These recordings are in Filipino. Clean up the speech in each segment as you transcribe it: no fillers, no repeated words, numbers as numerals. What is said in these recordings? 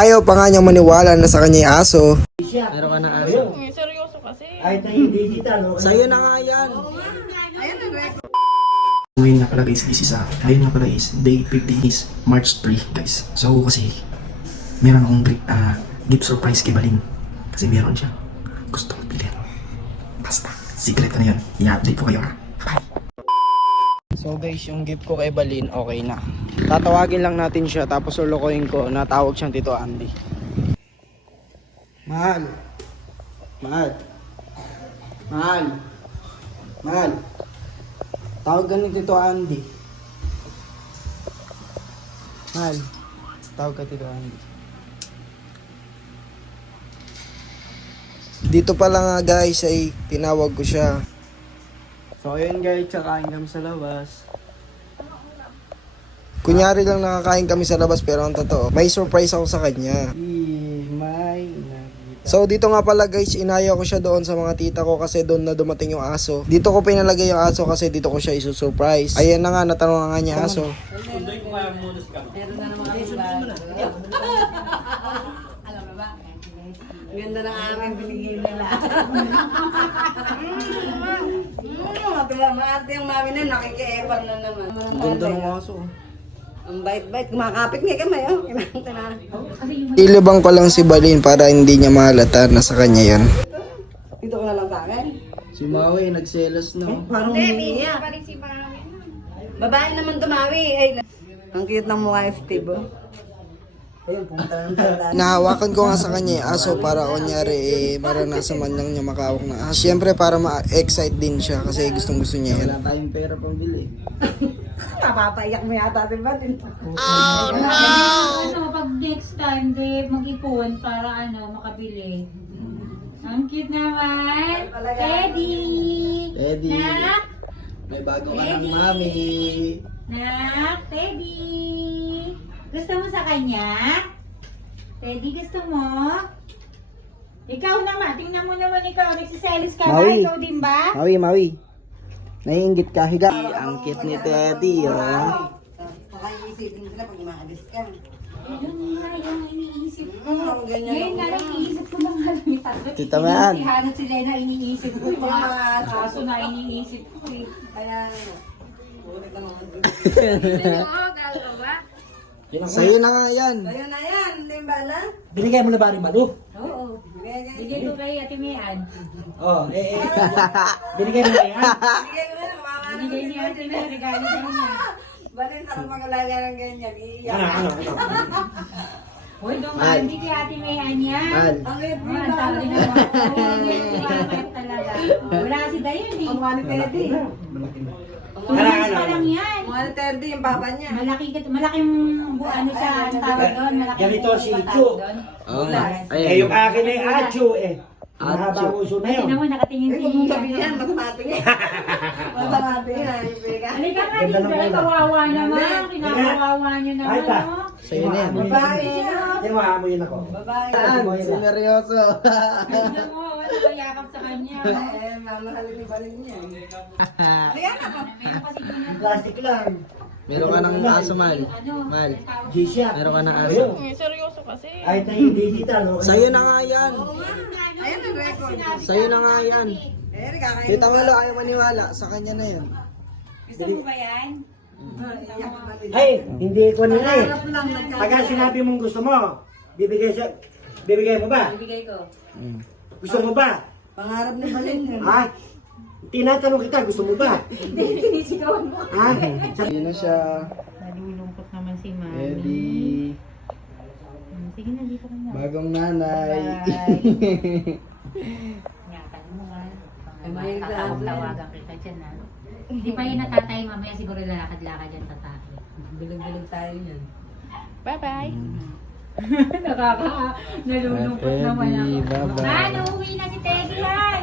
Ayaw pa nga niyang maniwala na sa kanya yung aso. Meron ka ng aso. Seryoso kasi. Kahit na yung digital, no? Sa'yo na nga yan. Ngayon nga pala guys, ngayon nga pala is day 15 is March 3 guys. So kasi meron akong gift surprise kay Balin. Kasi meron siya gusto kong bilhin. Basta, secret ka na yun. I-update ko kayo ha. Bye! So guys, yung gift ko kay Balin, okay na. Tatawagin lang natin siya tapos lulukoyin ko na tawag siyang Tito Andy. Mahal. Mahal. Mahal. Mahal. Tawag ka ni Tito Andy. Mahal. Tawag ka Tito Andy. Dito pala nga guys ay tinawag ko siya. So ayun guys, kakain kami sa labas. Kunyari lang nakakain kami sa labas pero ang totoo, may surprise ako sa kanya. So dito nga pala guys, inaya ko siya doon sa mga tita ko kasi doon na dumating yung aso. Dito ko pinalagay yung aso kasi dito ko siya isusurprise. Ayan na nga, natanong na nga niya aso. Ganda ng aming binigay nila. Maarte yung mami na, nakikiepang na naman. Ganda ng aso. Ang bait-bait, kumakapit nga kamay, oh. Kinakanta na. Ilibang ko lang si Balin para hindi niya mahalata na sa kanya yan. Dito ko na lang sa akin. Si Maui, nagselos na. Parang umiiyak. Babae naman tumawi. Ay, ang cute ng mukha, Steve, oh. Ayun, pumunta ng tanda. Nahawakan ko nga sa kanya yung aso para kunyari maranasan man lang niya makawak na aso. Siyempre para ma-excite din siya kasi gustong gusto niya yan. Wala tayong pera pang bili. Napapaiyak mo yata, diba? Ano, pag next time, mag-ipon para makabili. Ang cute naman. Teddy! Teddy! Nak! May bago ka ng mami! Nak! Teddy! Gusto mo sa kanya? Teddy, gusto mo? Ikaw naman, tingnan mo naman ikaw. Nagsiselos ka ba? Maui. Ikaw din ba? Maui! Naiingit ka, higa. Ang cute ni Teddy, oh. Baka iisipin sila pag umaalis ka. Yun nga yung iniisip ko. Ganyan Ngayon nga lang iniisip ko ng halamitan. Tita Man. Si Hannah at si Lena iniisip ko. Mga aso na iniisip ko. Kaya, ulit naman. Sa'yo na nga yan. Ayun na yan, hindi ba na? Binigay mo na ba rin Balu? Oo. Bigay ko kay Ate Mayan. Oh, binigay mo na yan? Bigay ko na, kumama na. Binigay ni Ate Mayan. Regalo sa kanya. Balin, sarap mag-alaga ng ganyan. Iiyak. Ano? Uy, dumandi kay Ate Mayan yan. Mahal. Ang liit Oh, ang tawag din ako. Talaga. Wala si Dayan eh. Ang mga ni Teddy. Tulis pa lang yan. Mga ni Teddy, yung papa niya. Malaking ano siya, ang tawag doon. Malaking Ganito si tawag Chu. doon. Oo nga. Eh, yung akin ay Achu eh. Mahaba ang uso na yun. Tingnan mo, Eh, nakatingin-tingin kung yan. sabihin yan, matamating eh. Matamating na, ibigay. Halika nga dito, kawawa naman. Kinakawawa niyo naman, Ay, pa. no? Sa'yo na yan. Babae. Yung maamoyin ako. Babae. Sineryoso. Tingnan mo, nakayakap sa kanya. Eh, mamahalin ni Balin niya. Ayan ako. Meron kasi ganyan. Plastic lang. Meron ka ng aso, Mal. Mal. G-Shock. Meron ka ng aso. Seryoso kasi. Kahit na yung digital, no? Sa'yo na nga yan. Ayan ang record. Sa'yo na nga yan. Eh, kakain. Tita Malo, ayaw maniwala. Sa kanya na yan. Gusto mo ba yan? Iyak ang Balin. Ay, hindi ko na eh. Harap lang, nagkakain. Pagka sinabi mong gusto mo, bibigay mo ba? Bibigay ko. Gusto mo ba? Pangarap ni Balin yun. Ha? Tinatanong kita, gusto mo ba? Sinisigawan mo. Ha? Ayun na siya. Nalulungkot naman si Mami. Ready. Sige na, dito ka na. Bagong nanay. Ingatan mo nga. Ay, may Tawagan kita dyan ha. Hindi pa yun natatay mamaya siguro lalakad-lakad yan tatay. Bilog-bilog tayo yan. Bye-bye. Nalulungkot naman ako. Bye-bye. Man, uuwi na si Teddy yan.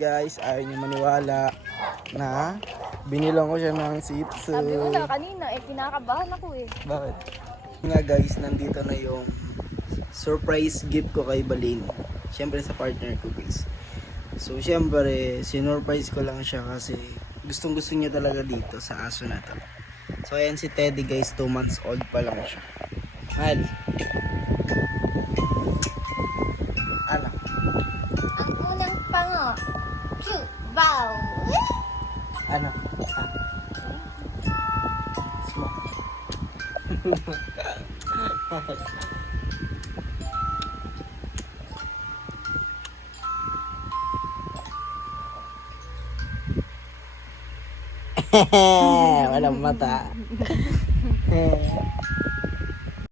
Guys, ayaw niyo maniwala na binilang ko siya ng Shih Tzu. Sabi ko na kanina, kinakabahan ako eh. Bakit? Nga guys, nandito na yung surprise gift ko kay Balin. Siyempre sa partner ko guys. So siyempre, sinurprise ko lang siya kasi gustong gusto niya talaga dito sa aso na to. So ayan si Teddy guys, 2 months old pa lang siya. Mahal. Ano? Ang unang pango. Cute. Wow. Ano? Ah. Small. Walang mata.